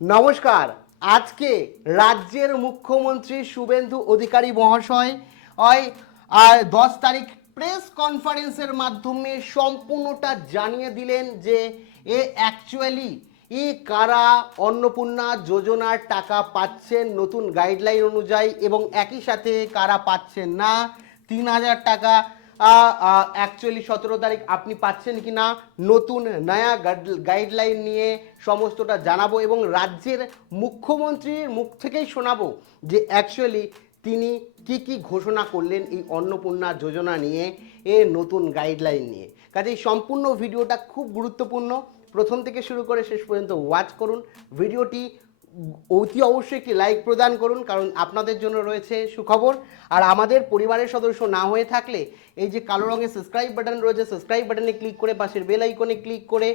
নমস্কার। আজকে রাজ্যের মুখ্যমন্ত্রী শুভেন্দু অধিকারী মহাশয় 10 তারিখ প্রেস কনফারেন্সের মাধ্যমে সম্পূর্ণটা জানিয়ে দিলেন যে অ্যাকচুয়ালি কারা অন্নপূর্ণা যোজনার টাকা পাচ্ছেন নতুন গাইডলাইন অনুযায়ী এবং একই সাথে কারা পাচ্ছেন না। 3,000 টাকা অ্যাকচুয়ালি 17 তারিখ আপনি পাচ্ছেন কি না নতুন নয়া গাইডলাইন নিয়ে সমস্তটা জানাবো এবং রাজ্যের মুখ্যমন্ত্রীর মুখ থেকেই শোনাবো যে অ্যাকচুয়ালি তিনি কি ঘোষণা করলেন এই অন্নপূর্ণা যোজনা নিয়ে নতুন গাইডলাইন নিয়ে। কাজেই সম্পূর্ণ ভিডিওটা খুব গুরুত্বপূর্ণ, প্রথম থেকে শুরু করে শেষ পর্যন্ত ওয়াচ করুন। ভিডিওটি অতি অবশ্যই একটি লাইক প্রদান করুন, কারণ আপনাদের জন্য রয়েছে সুখবর। আর আমাদের পরিবারের সদস্য না হয়ে থাকলে এই যে কালো রঙের সাবস্ক্রাইব বাটন রয়েছে, সাবস্ক্রাইব বাটনে ক্লিক করে পাশের বেল আইকনে ক্লিক করে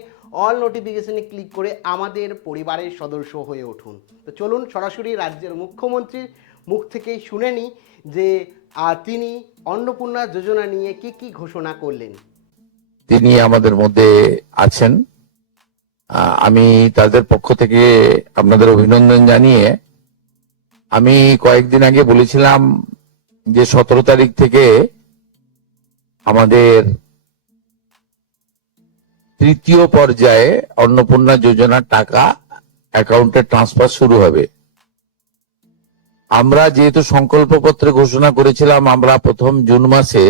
অল নোটিফিকেশনে ক্লিক করে আমাদের পরিবারের সদস্য হয়ে উঠুন। তো চলুন সরাসরি রাজ্যের মুখ্যমন্ত্রীর মুখ থেকেই শুনে নিই যে তিনি অন্নপূর্ণা যোজনা নিয়ে কি ঘোষণা করলেন। তিনি আমাদের মধ্যে আছেন, আমি তাদের পক্ষ থেকে আপনাদের অভিনন্দন জানিয়ে আমি কয়েকদিন আগে বলেছিলাম যে 17 তারিখ থেকে আমাদের তৃতীয় পর্যায়ে অন্নপূর্ণা যোজনার টাকা অ্যাকাউন্টে ট্রান্সফার শুরু হবে। আমরা যেহেতু সংকল্পপত্রে ঘোষণা করেছিলাম আমরা প্রথম জুন মাসে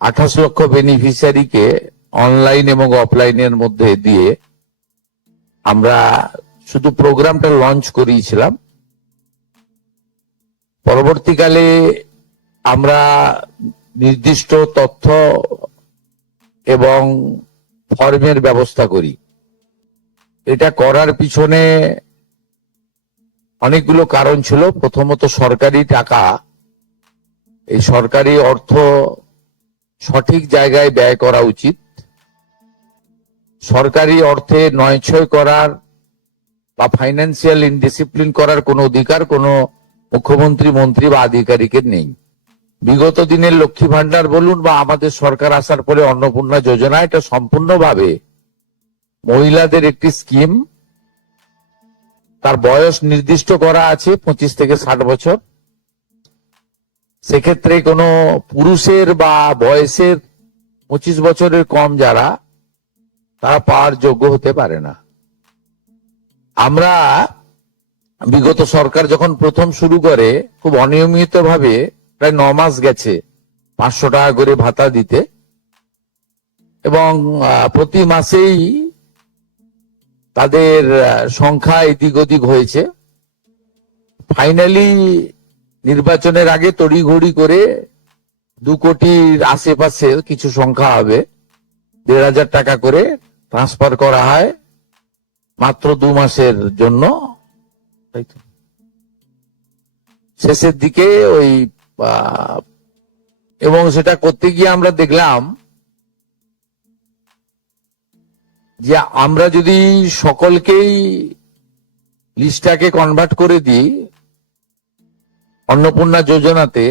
28 লক্ষ বেনিফিশিয়ারিকে অনলাইন এবং অফলাইনের মধ্যে দিয়ে আমরা শুধু প্রোগ্রামটা লঞ্চ করিয়েছিলাম। পরবর্তীকালে আমরা নির্দিষ্ট তথ্য এবং ফর্মের ব্যবস্থা করি। এটা করার পিছনে অনেকগুলো কারণ ছিল। প্রথমত সরকারি টাকা, এই সরকারি অর্থ সঠিক জায়গায় ব্যয় করা উচিত। সরকারি অর্থে নয়ছয় করার বা ফাইন্যান্সিয়াল ইনডিসিপ্লিন করার কোনো অধিকার কোনো মুখ্যমন্ত্রী, মন্ত্রী বা আধিকারিকের নেই। বিগত দিনের লক্ষ্মী ভান্ডার বলুন বা আমাদের সরকার আসার পরে অন্নপূর্ণা যোজনা, এটা সম্পূর্ণভাবে মহিলাদের একটি স্কিম। তার বয়স নির্দিষ্ট করা আছে 25 থেকে 60 বছর। সেক্ষেত্রে কোনো পুরুষের বা বয়সের 25 বছরের কম যারা, তারা পাওয়ার যোগ্য হতে পারে না। আমরা বিগত সরকার যখন প্রথম শুরু করে খুব অনিয়মিত ভাবে প্রায় 9 মাস গেছে 500 টাকা করে ভাতা দিতে, এবং প্রতি মাসেই তাদের সংখ্যা এদিক ওদিক হয়েছে। ফাইনালি নির্বাচনের আগে তড়িঘড়ি করে 2 কোটির আশেপাশে কিছু সংখ্যা হবে, 1,500 টাকা করে ট্রান্সফার করা হয় মাত্র 2 মাসের জন্য। শেষের দিকে এবং সেটা করতে গিয়ে আমরা দেখলাম যে আমরা যদি সকলকেই লিস্টটাকে কনভার্ট করে দিই অন্নপূর্ণা যোজনাতে,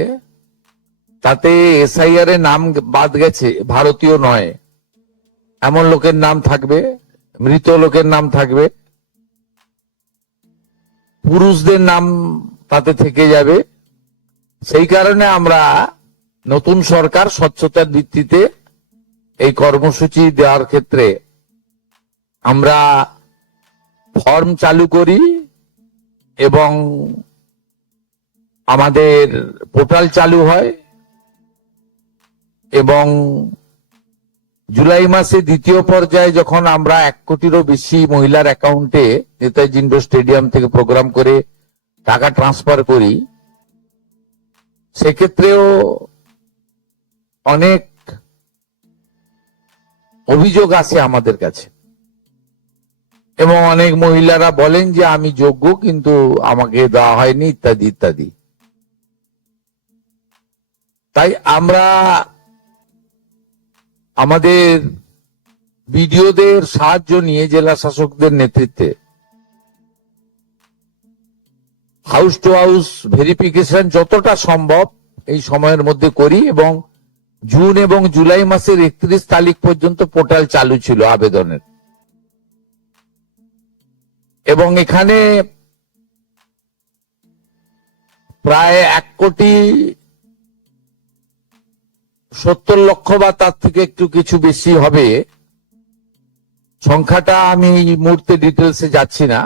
তাতে এসআইআর এর নাম বাদ গেছে, ভারতীয় নয় এমন লোকের নাম থাকবে, মৃত লোকের নাম থাকবে, পুরুষদের নাম তাতে থেকে যাবে। সেই কারণে আমরা নতুন সরকার স্বচ্ছতার ভিত্তিতে এই কর্মসূচি দেওয়ার ক্ষেত্রে আমরা ফর্ম চালু করি এবং আমাদের পোর্টাল চালু হয়, এবং জুলাই মাসে দ্বিতীয় পর্যায়ে যখন আমরা 1 কোটিরও বেশি মহিলার অ্যাকাউন্টে নেতাজি ইন্ডোর স্টেডিয়াম থেকে প্রোগ্রাম করে টাকা ট্রান্সফার করি, সেক্ষেত্রেও অনেক অভিযোগ আসে আমাদের কাছে, এবং অনেক মহিলারা বলেন যে আমি যোগ্য কিন্তু আমাকে দেওয়া হয়নি ইত্যাদি ইত্যাদি। তাই আমরা আমাদের বিডিওদের সাহায্য নিয়ে জেলা শাসকদের নেতৃত্বে হাউস টু হাউস ভেরিফিকেশন যতটা সম্ভব এই সময়ের মধ্যে করি, এবং জুন এবং জুলাই মাসের 31 তারিখ পর্যন্ত পোর্টাল চালু ছিল আবেদনের। এবং এখানে প্রায় 1,70,00,000 বা তার থেকে একটু কিছু বেশি হবে। সংখ্যাটা আমি এই মুহূর্তে ডিটেলসে যাচ্ছি না।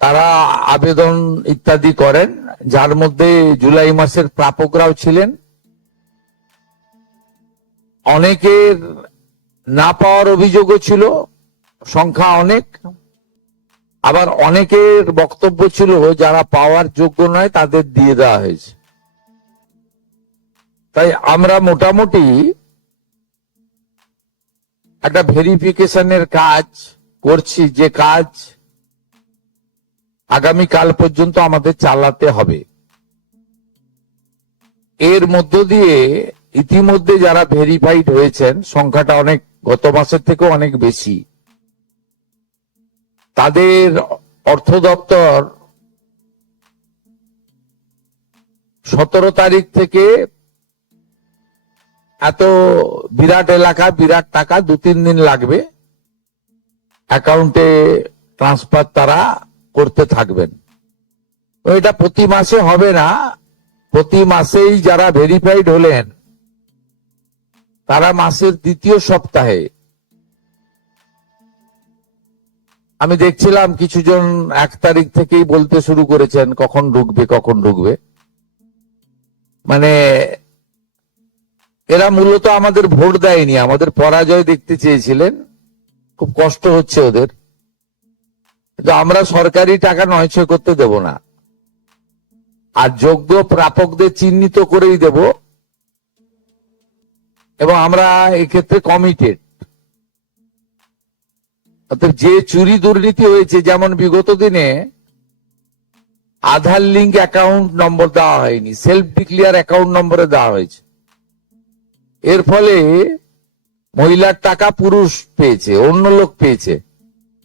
তারা আবেদন ইত্যাদি করেন, যার মধ্যে জুলাই মাসের প্রাপকরাও ছিলেন। অনেকের না পাওয়ার অভিযোগও ছিল, সংখ্যা অনেক। আবার অনেকের বক্তব্য ছিল যারা পাওয়ার যোগ্য নয় তাদের দিয়ে দেওয়া হয়েছে। তাই আমরা মোটামুটি একটা ভেরিফিকেশনের কাজ করছি, যে কাজ আগামীকাল পর্যন্ত আমাদের চালাতে হবে। এর মধ্য দিয়ে ইতিমধ্যে যারা ভেরিফাইড হয়েছেন, সংখ্যাটা অনেক, গত মাসের থেকে অনেক বেশি, তাদের অর্থ দপ্তর 17 তারিখ থেকে এত বিরাট এলাকা, বিরাট টাকা, 2-3 দিন লাগবে, অ্যাকাউন্টে ট্রান্সফার তারা করতে থাকবেন। এটা প্রতি মাসে হবে না, প্রতি মাসেই যারা ভেরিফাইড হলেন তারা মাসের দ্বিতীয় সপ্তাহে, আমি দেখছিলাম কিছুজন 1 তারিখ থেকেই বলতে শুরু করেছেন কখন ঢুকবে কখন ঢুকবে। মানে এরা মূলত আমাদের ভোট দেয়নি, আমাদের পরাজয় দেখতে চেয়েছিলেন। খুব কষ্ট হচ্ছে ওদের, কিন্তু আমরা সরকারি টাকা নয়ছয় করতে দেব না, আর যোগ্য প্রাপকদের চিহ্নিত করেই দেব। এবং আমরা এক্ষেত্রে কমিটেড। অর্থাৎ যে চুরি দুর্নীতি হয়েছে, যেমন বিগত দিনে আধার লিঙ্ক অ্যাকাউন্ট নম্বর দেওয়া হয়নি, সেলফ ডিক্লিয়ার অ্যাকাউন্ট নম্বরে দেওয়া হয়েছে। এর ফলে মহিলার টাকা পুরুষ পেয়েছে, অন্য লোক পেয়েছে,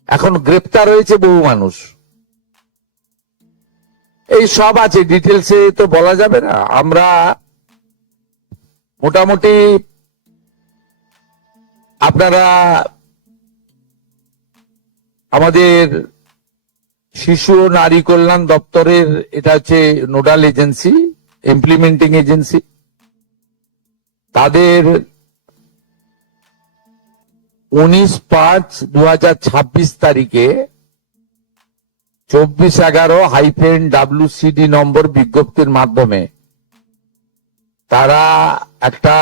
এখন গ্রেপ্তার হয়েছে বহু মানুষ। এই সব আছে, ডিটেলসে তো বলা যাবে না। আমরা মোটামুটি, আপনারা আমাদের শিশু ও নারী কল্যাণ দপ্তরের, এটা হচ্ছে নোডাল এজেন্সি, ইমপ্লিমেন্টিং এজেন্সি, তাদের 19/5/2026 তারিখে 2411-WCD নম্বর বিজ্ঞপ্তির মাধ্যমে তারা একটা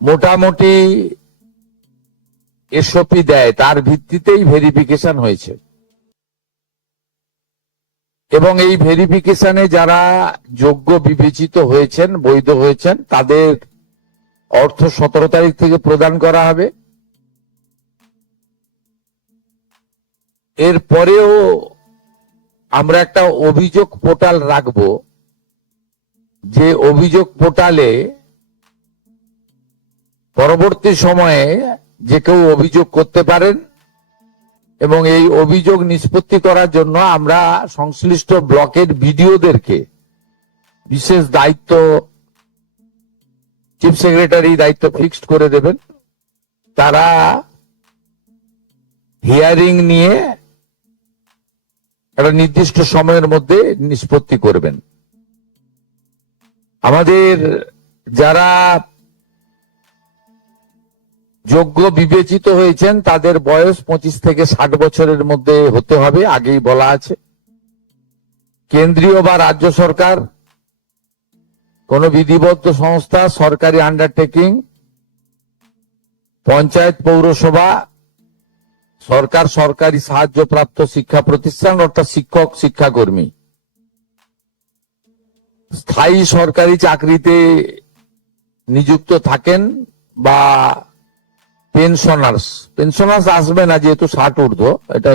মোটামুটি এসওপি দেয়, তার ভিত্তিতেই ভেরিফিকেশন হয়েছে। এবং এই ভেরিফিকেশনে যারা যোগ্য বিবেচিত হয়েছেন, বৈধ হয়েছেন, তাদের অর্থ 17 তারিখ থেকে প্রদান করা হবে। এরপরেও আমরা একটা অভিযোগ পোর্টাল রাখব, যে অভিযোগ পোর্টালে পরবর্তী সময়ে যে কেউ অভিযোগ করতে পারেন, এবং এই অভিযোগ নিষ্পত্তি করার জন্য আমরা সংশ্লিষ্ট ব্লকের বিডিওদেরকে বিশেষ দায়িত্ব, চিফ সেক্রেটারি দায়িত্ব ফিক্সড করে দেবেন। তারা হিয়ারিং নিয়ে একটা নির্দিষ্ট সময়ের মধ্যে নিষ্পত্তি করবেন। আমাদের যারা যোগ্য বিবেচিত হয়েছেন তাদের বয়স 25 থেকে 60 বছরের মধ্যে হতে হবে, আগেই বলা আছে। কেন্দ্রীয় বা রাজ্য সরকার, কোন বিধিবদ্ধ সংস্থা, সরকারি আন্ডারটেকিং, পঞ্চায়েত, পৌরসভা, সরকার, সরকারি সাহায্যপ্রাপ্ত শিক্ষা প্রতিষ্ঠান, অর্থাৎ শিক্ষক, শিক্ষাকর্মী, স্থায়ী সরকারি চাকরিতে নিযুক্ত থাকেন, বা পেনশনার্স আসবে না যেহেতু 60 ঊর্ধ্ব, এটা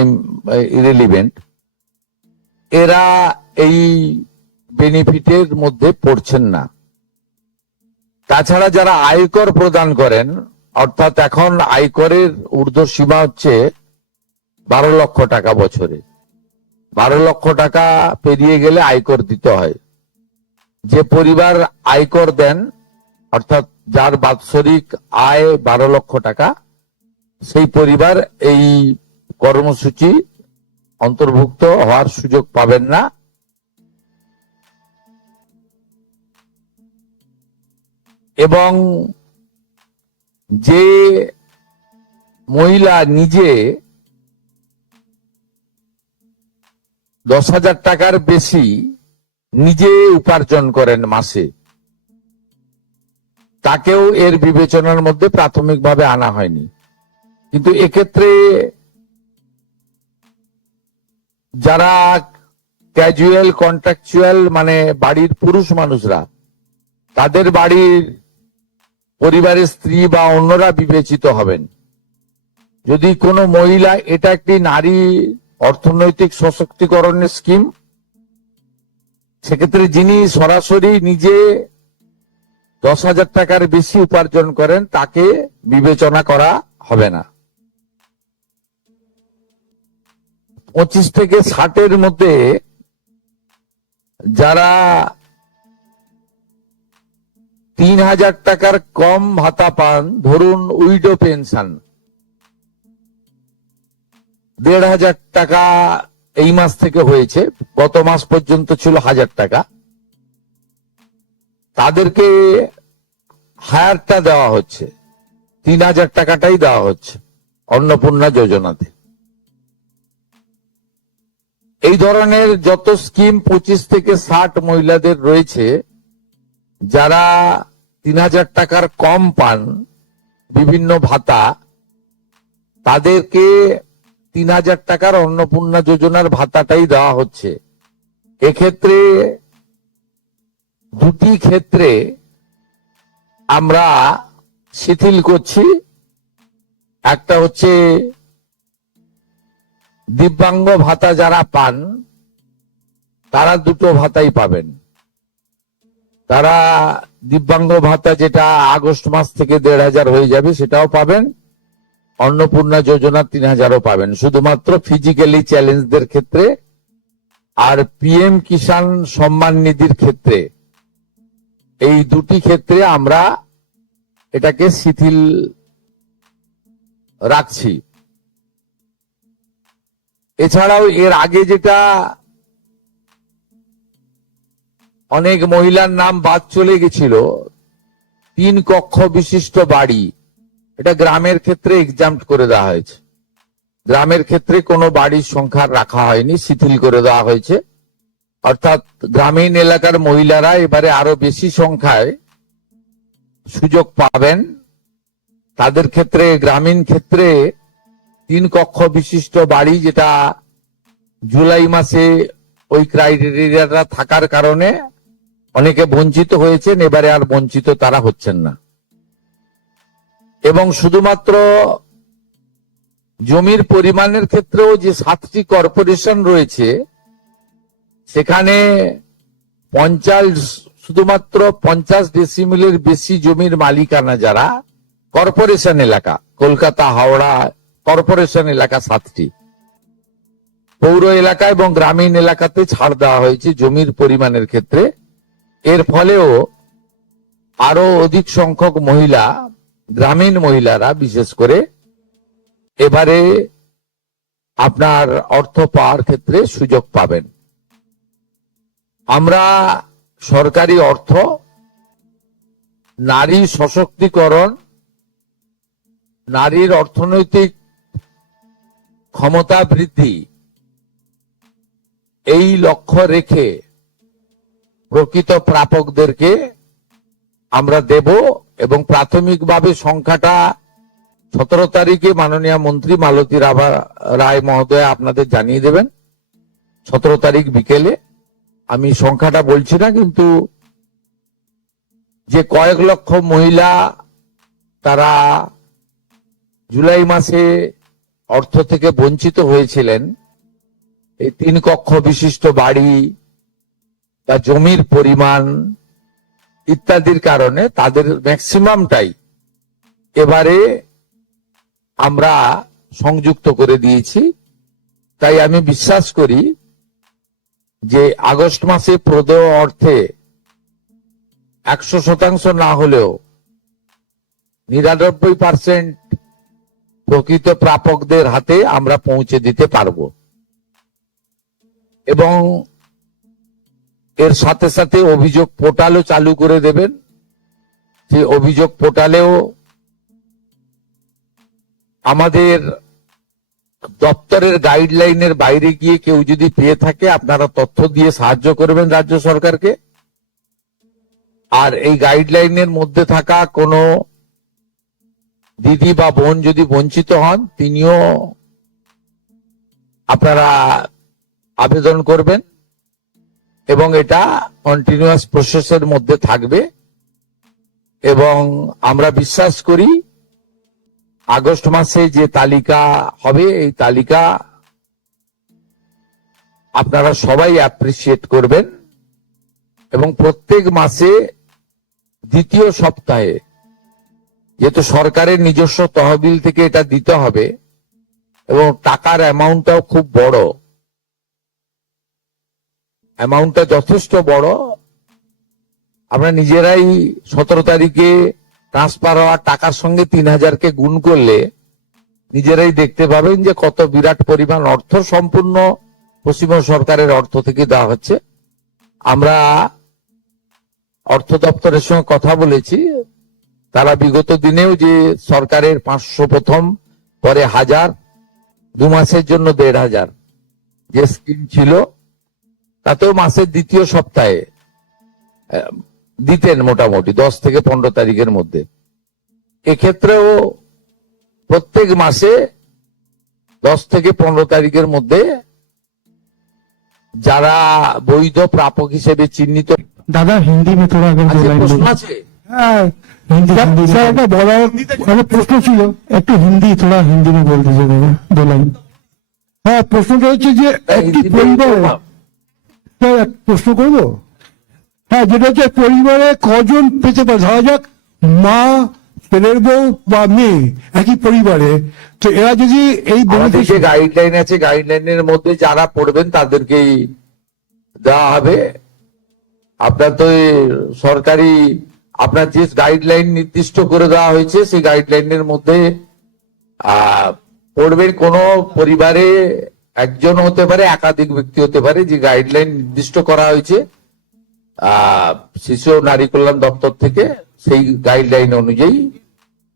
ইরেলিভেন্ট, এরা এই বেনিফিটের মধ্যে পড়ছেন না। তাছাড়া যারা আয়কর প্রদান করেন, অর্থাৎ এখন আয়করের ঊর্ধ্ব সীমা হচ্ছে 12 লক্ষ টাকা বছরে, 12 লক্ষ টাকা পেরিয়ে গেলে আয়কর দিতে হয়। যে পরিবার আয়কর দেন, অর্থাৎ যার বাৎসরিক আয় 12 লক্ষ টাকা, সেই পরিবার এই কর্মসূচি অন্তর্ভুক্ত হওয়ার সুযোগ পাবেন না। এবং যে মহিলা নিজে 10,000 টাকার বেশি নিজে উপার্জন করেন মাসে, তাকেও এর বিবেচনার মধ্যে প্রাথমিকভাবে আনা হয়নি। কিন্তু এক্ষেত্রে যারা ক্যাজুয়াল কন্ট্রাকচুয়াল মানে বাড়ির পুরুষ মানুষরা, তাদের বাড়ির পরিবারের স্ত্রী বা অন্যরা বিবেচিত হবেন। যদি কোনো মহিলা, এটা একটি নারী অর্থনৈতিক সশক্তিকরণের স্কিম, সেক্ষেত্রে যিনি সরাসরি নিজে 10,000 টাকার বেশি উপার্জন করেন তাকে বিবেচনা করা হবে না। 25 থেকে 60-এর মধ্যে যারা 3,000 টাকার কম ভাতা পান, ধরুন উইডো পেনশন 1,500 টাকা এই মাস থেকে হয়েছে, গত মাস পর্যন্ত ছিল 1,000 টাকা, তাদেরকে হায়ারটা দেওয়া হচ্ছে, 3,000 টাকাটাই দেওয়া হচ্ছে অন্নপূর্ণা যোজনাতে। এই ধরনের যত স্কিম 25 থেকে 60 মহিলাদের রয়েছে, যারা 3,000 টাকার কম পান বিভিন্ন ভাতা, তাদেরকে 3,000 টাকার অন্নপূর্ণা যোজনার ভাতাটাই দেওয়া হচ্ছে। এক্ষেত্রে দুটি ক্ষেত্রে আমরা শিথিল করছি। একটা হচ্ছে দিব্যাঙ্গ ভাতা যারা পান তারা দুটো ভাতাই পাবেন। তারা দিব্যাঙ্গ ভাতা যেটা আগস্ট মাস থেকে 1,500 হয়ে যাবে সেটাও পাবেন, অন্নপূর্ণা যোজনা 3,000ও পাবেন, শুধুমাত্র ফিজিক্যালি চ্যালেঞ্জদের ক্ষেত্রে। আর পিএম কিষাণ সম্মান নিধির ক্ষেত্রে, এই দুটি ক্ষেত্রে আমরা এটাকে শিথিল রাখছি। এছাড়াও এর আগে যেটা অনেক মহিলার নাম বাদ চলে গেছিল, 3 কক্ষ বিশিষ্ট বাড়ি, এটা গ্রামের ক্ষেত্রে এক্সাম্পট করে দেওয়া হয়েছে। গ্রামের ক্ষেত্রে কোনো বাড়ির সংখ্যা রাখা হয়নি, শিথিল করে দেওয়া হয়েছে। অর্থাৎ গ্রামীণ এলাকার মহিলারা এবারে আরো বেশি সংখ্যায় সুযোগ পাবেন। তাদের ক্ষেত্রে, গ্রামীণ ক্ষেত্রে 3 কক্ষ বিশিষ্ট বাড়ি, যেটা জুলাই মাসে ওই ক্রাইটেরিয়াটা থাকার কারণে অনেকে বঞ্চিত হয়েছেন, এবারে আর বঞ্চিত তারা হচ্ছেন না। এবং শুধুমাত্র জমির পরিমাণের ক্ষেত্রেও যে 7টি কর্পোরেশন রয়েছে, সেখানে শুধুমাত্র 50 ডেসিমিলের বেশি জমির মালিকানা যারা কর্পোরেশন এলাকা, কলকাতা, হাওড়া কর্পোরেশন এলাকা 7টি, পৌর এলাকা এবং গ্রামীণ এলাকাতে ছাড় দেওয়া হয়েছে জমির পরিমাণের ক্ষেত্রে। এর ফলেও আরো অধিক সংখ্যক মহিলা, গ্রামীণ মহিলারা বিশেষ করে, এবারে আপনার অর্থ পাওয়ার ক্ষেত্রে সুযোগ পাবেন। আমরা সরকারি অর্থ, নারী সশক্তিকরণ, নারীর অর্থনৈতিক ক্ষমতা বৃদ্ধি, এই লক্ষ্য রেখে প্রকৃত প্রাপকদেরকে আমরা দেব। এবং প্রাথমিকভাবে সংখ্যাটা 17 তারিখে মাননীয় মন্ত্রী মালতী রায় মহোদয় আপনাদের জানিয়ে দেবেন। 17 তারিখ বিকেলে। আমি সংখ্যাটা বলছি না, কিন্তু যে কয়েক লক্ষ মহিলা তারা জুলাই মাসে অর্থ থেকে বঞ্চিত হয়েছিলেন, এই 3 কক্ষ বিশিষ্ট বাড়ি বা জমির পরিমাণ ইত্যাদির কারণে তাদের ম্যাক্সিমামটাই এবারে আমরা সংযুক্ত করে দিয়েছি। তাই আমি বিশ্বাস করি যে আগস্ট মাসে প্রদেয় অর্থে 100% না হলেও 99% প্রকৃত প্রাপকদের হাতে আমরা পৌঁছে দিতে পারবো। এবং এর সাথে সাথে অভিযোগ পোর্টালও চালু করে দেবেন। সেই অভিযোগ পোর্টালেও আমাদের দপ্তরের গাইডলাইনের বাইরে গিয়ে কেউ যদি পেয়ে থাকে আপনারা তথ্য দিয়ে সাহায্য করবেন রাজ্য সরকারকে। আর এই গাইডলাইনের মধ্যে থাকা কোনো দিদি বা বোন যদি বঞ্চিত হন তিনিও আপনারা আবেদন করবেন এবং এটা কন্টিনিউয়াস প্রসেসের মধ্যে থাকবে। এবং আমরা বিশ্বাস করি আগস্ট মাসে যে তালিকা হবে এই তালিকা আপনারা সবাই অ্যাপ্রিসিয়েট করবেন এবং প্রত্যেক মাসে দ্বিতীয় সপ্তাহে, যেহেতু সরকারের নিজস্ব তহবিল থেকে এটা দিতে হবে এবং টাকার অ্যামাউন্টটাও খুব বড়, অ্যামাউন্টটা যথেষ্ট বড়। আমরা নিজেরাই 17 তারিখে ট্রান্সফার হওয়ার টাকার সঙ্গে 3000কে গুণ করলে নিজেরাই দেখতে পাবেন যে কত বিরাট পরিমাণ অর্থ সম্পূর্ণ পশ্চিমবঙ্গ সরকারের অর্থ থেকে দেওয়া হচ্ছে। আমরা অর্থ দপ্তরের সঙ্গে কথা বলেছি, তারা বিগত দিনেও যে সরকারের 500 প্রথম, পরে 1000, 2 মাসের জন্য 1500 যে স্কিম ছিল তাতেও মাসের দ্বিতীয় সপ্তাহে দিতেন মোটামুটি 10 থেকে 15 তারিখের মধ্যে। এক্ষেত্রেও প্রত্যেক মাসে 10 থেকে 15 তারিখের মধ্যে যারা বৈধ প্রাপক হিসেবে চিহ্নিত। दादा हिंदी में थोड़ा अगर दो আছে लाइन প্রশ্ন बोलो। আছে? हाँ, हिंदी हिंदी স্যার একটা বলার একটা প্রশ্ন ছিল, एक तो हिंदी थोड़ा हिंदी में बोल दीजिए दादा, 2 लाइन। হ্যাঁ প্রশ্নটা হচ্ছে যে একটি হিন্দিতে পরিবারে, বললাম। স্যার এক প্রশ্ন করবো? হ্যাঁ, যেটা হচ্ছে পরিবারে কজন পেতে পারে, ধরা যাক মা, ছেলের বউ বা মেয়ে একই পরিবারে, তো এরা যদি এই আমাদের যে বেনিফিট, গাইডলাইন আছে গাইডলাইনের মধ্যে যারা পড়বেন তাদেরকেই দেওয়া হবে। আপনার তো এই সরকারি আপনার যে গাইডলাইন নির্দিষ্ট করে দেওয়া হয়েছে সেই গাইডলাইনের মধ্যে পড়বেন। কোন পরিবারে একজন হতে পারে, একাধিক ব্যক্তি হতে পারে, যে গাইডলাইন নির্দিষ্ট করা হয়েছে শিশু ও নারী কল্যাণ দপ্তর থেকে, সেই গাইডলাইন অনুযায়ী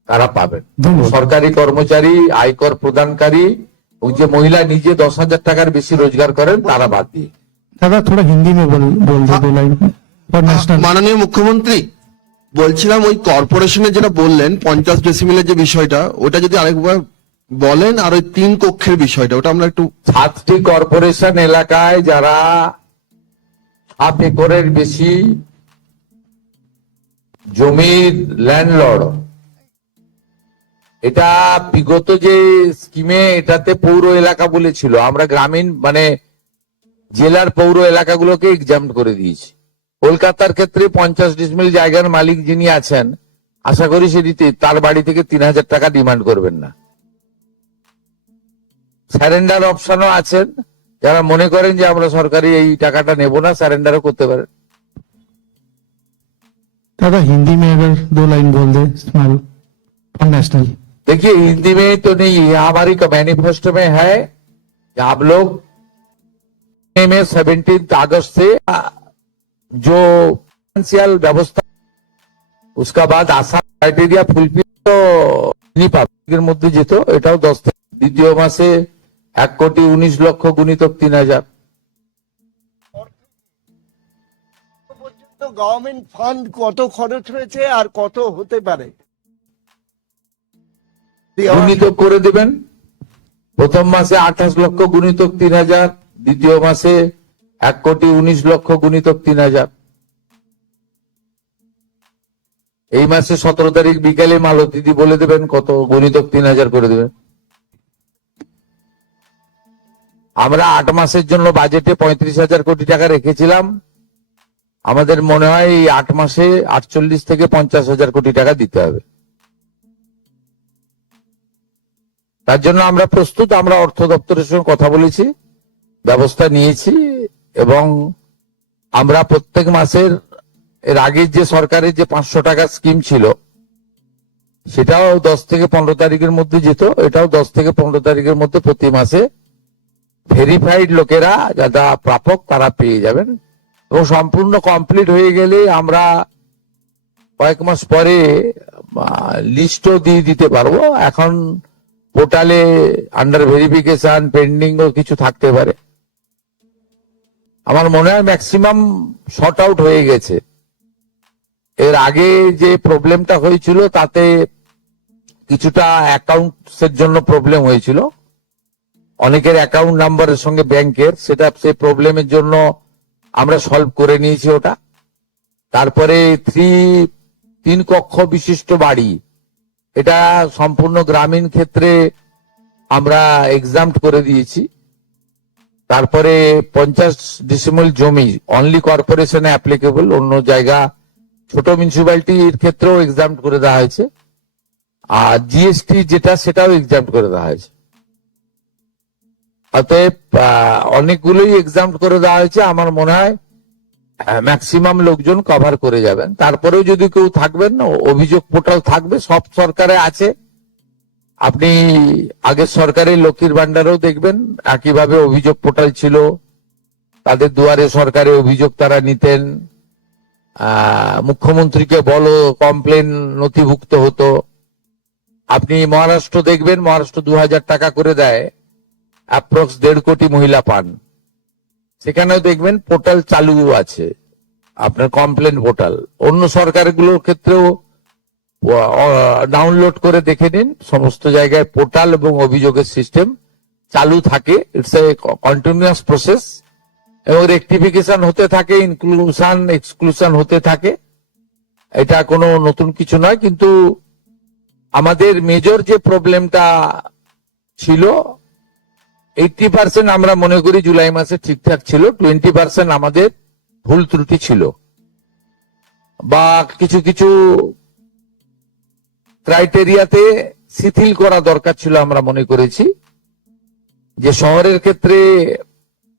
তারা পাবেন। ধন্যবাদ। সরকারি কর্মচারী, আয়কর প্রদানকারী ও যে মহিলা নিজে 10,000 টাকার বেশি রোজগার করেন তারা বাদ দিয়ে। दादा थोड़ा हिंदी में बोल दो 2 लाइन और नेशनल। মাননীয় মুখ্যমন্ত্রী, বলছিলাম ওই কর্পোরেশনের যেটা বললেন 50 ডেসিমেলের যে বিষয়টা, ওটা যদি আরেকবার বলেন, আর ওই 3 কক্ষের বিষয়টা, ওটা আমরা একটু 7টি কর্পোরেশন এলাকায় যারা 7 একরের বেশি জমির ল্যান্ডলর্ড, এটা বিগত যে স্কিমে এটাতে পৌর এলাকা বলেছিল, আমরা গ্রামীণ মানে জেলার পৌর এলাকাগুলোকে এক্সাম করে দিয়েছি। কলকাতার ক্ষেত্রে 50 ডিসমিল জায়গার মালিক যিনি আছেন, আশা করি সেটিতে তার বাড়ি থেকে 3000 টাকা ডিমান্ড করবেন না। স্যারেন্ডার অপশনও আছেন, যারা মনে করেন যে আমরা সরকারি এই টাকাটা নেব না, স্যারেন্ডারও করতে পারেন। दादा हिंदी में अगर 2 लाइन बोल दे स्मॉल और नेशनल। देखिए हिंदी में तो नहीं है, हमारी मैनिफेस्टो में है कि आप लोग में 17 अगस्त से जो फाइनेंशियल व्यवस्था, उसका बाद आसान क्राइटेरिया फुलफिल तो नहीं পাবলিকের মধ্যে যেত, এটাও 10 থেকে দ্বিতীয় মাসে 1,19,00,000 গুণিতক 3,000। গভর্নমেন্ট ফান্ড কত খরচ হয়েছে আর কত হতে পারে গুণিতক করে দেবেন। প্রথম মাসে 28 লক্ষ গুণিতক 3,000, দ্বিতীয় মাসে 1,19,00,000 গুণিতক 3,000। এই মাসে 17 তারিখ বিকালে মালতীদি বলে দেবেন কত গুণিতক 3,000 করে দেবেন। আমরা 8 মাসের জন্য বাজেটে 35,000 কোটি টাকা রেখেছিলাম, আমাদের মনে হয় এই 8 মাসে 48 থেকে 50,000 কোটি টাকা দিতে হবে। তার জন্য আমরা প্রস্তুত, আমরা অর্থ দপ্তরের সঙ্গে কথা বলেছি, ব্যবস্থা নিয়েছি এবং আমরা প্রত্যেক মাসের, এর আগে যে সরকারের যে 500 টাকা স্কিম ছিল সেটাও 10 থেকে 15 তারিখের মধ্যে যেত, এটাও 10 থেকে 15 তারিখের মধ্যে প্রতি মাসে ভেরিফাইড লোকেরা যারা প্রাপক তারা পেয়ে যাবেন। এবং সম্পূর্ণ কমপ্লিট হয়ে গেলে আমরা কয়েক মাস পরে লিস্টও দিয়ে দিতে পারবো। এখন পোর্টালে আন্ডার ভেরিফিকেশন পেন্ডিং ও কিছু থাকতে পারে। আমার মনে হয় ম্যাক্সিমাম শর্ট আউট হয়ে গেছে। এর আগে যে প্রবলেমটা হয়েছিল তাতে কিছুটা অ্যাকাউন্টসের জন্য প্রবলেম হয়েছিল, অনেকের অ্যাকাউন্ট নাম্বারের সঙ্গে ব্যাংকের, সেটা সেই প্রবলেমের জন্য আমরা সলভ করে নিয়েছি ওটা। তারপরে 3 কক্ষ বিশিষ্ট বাড়ি, এটা সম্পূর্ণ গ্রামীণ ক্ষেত্রে আমরা এক্সাম্পট করে দিয়েছি। তারপরে 50 ডিসিমিল জমি অনলি কর্পোরেশনে অ্যাপ্লিকেবল, অন্য জায়গা ছোট মিউনিসিপ্যালিটির ক্ষেত্রেও এক্সাম্পট করে দেওয়া হয়েছে। আর জিএসটি যেটা সেটাও এক্সাম্পট করে দেওয়া হয়েছে। অতএব অনেকগুলোই এক্সাম্পট করে দেওয়া হয়েছে। আমার মনে হয় ম্যাক্সিমাম লোকজন কভার করে যাবেন। তারপরেও যদি কেউ থাকবেন না, অভিযোগ পোর্টাল থাকবে, সব সরকারে আছে। আপনি আগের সরকারের লক্ষ্মীর ভান্ডারেও দেখবেন একইভাবে অভিযোগ পোর্টাল ছিল, তাদের দুয়ারে সরকারে অভিযোগ তারা নিতেন, মুখ্যমন্ত্রীকে বলো কমপ্লেন নথিভুক্ত হতো। আপনি মহারাষ্ট্র দেখবেন, মহারাষ্ট্র 2000 টাকা করে দেয়, অ্যাপ্রক্স 1.5 কোটি মহিলা পান। সেখানেও দেখবেন পোর্টাল চালু আছে, আপনার কমপ্লেন পোর্টাল। অন্য সরকারগুলোর ক্ষেত্রেও ডাউনলোড করে দেখে নিন, সমস্ত জায়গায় পোর্টাল এবং অভিযোগের সিস্টেম চালু থাকে। ইটস এ কন্টিনিউয়াস প্রসেস এবং রেকটিফিকেশন হতে থাকে, ইনক্লুশন এক্সক্লুশন হতে থাকে। এটা কোনো নতুন কিছু নয়। কিন্তু আমাদের মেজর যে প্রবলেমটা ছিল, 80% আমরা মনে করি জুলাই মাসে ঠিকঠাক ছিল, 20% আমাদের ভুল ত্রুটি ছিল, বা কিছু কিছু ক্রাইটেরিয়াতে শিথিল করা দরকার ছিল। আমরা মনে করেছি যে শহরের ক্ষেত্রে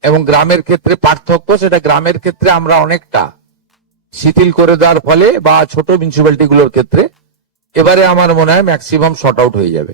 এবং গ্রামের ক্ষেত্রে পার্থক্য, সেটা গ্রামের ক্ষেত্রে আমরা অনেকটা শিথিল করে দেওয়ার ফলে, বা ছোট মিউনিসিপ্যালিটি গুলোর ক্ষেত্রে এবারে আমার মনে হয় ম্যাক্সিমাম শর্ট আউট হয়ে যাবে।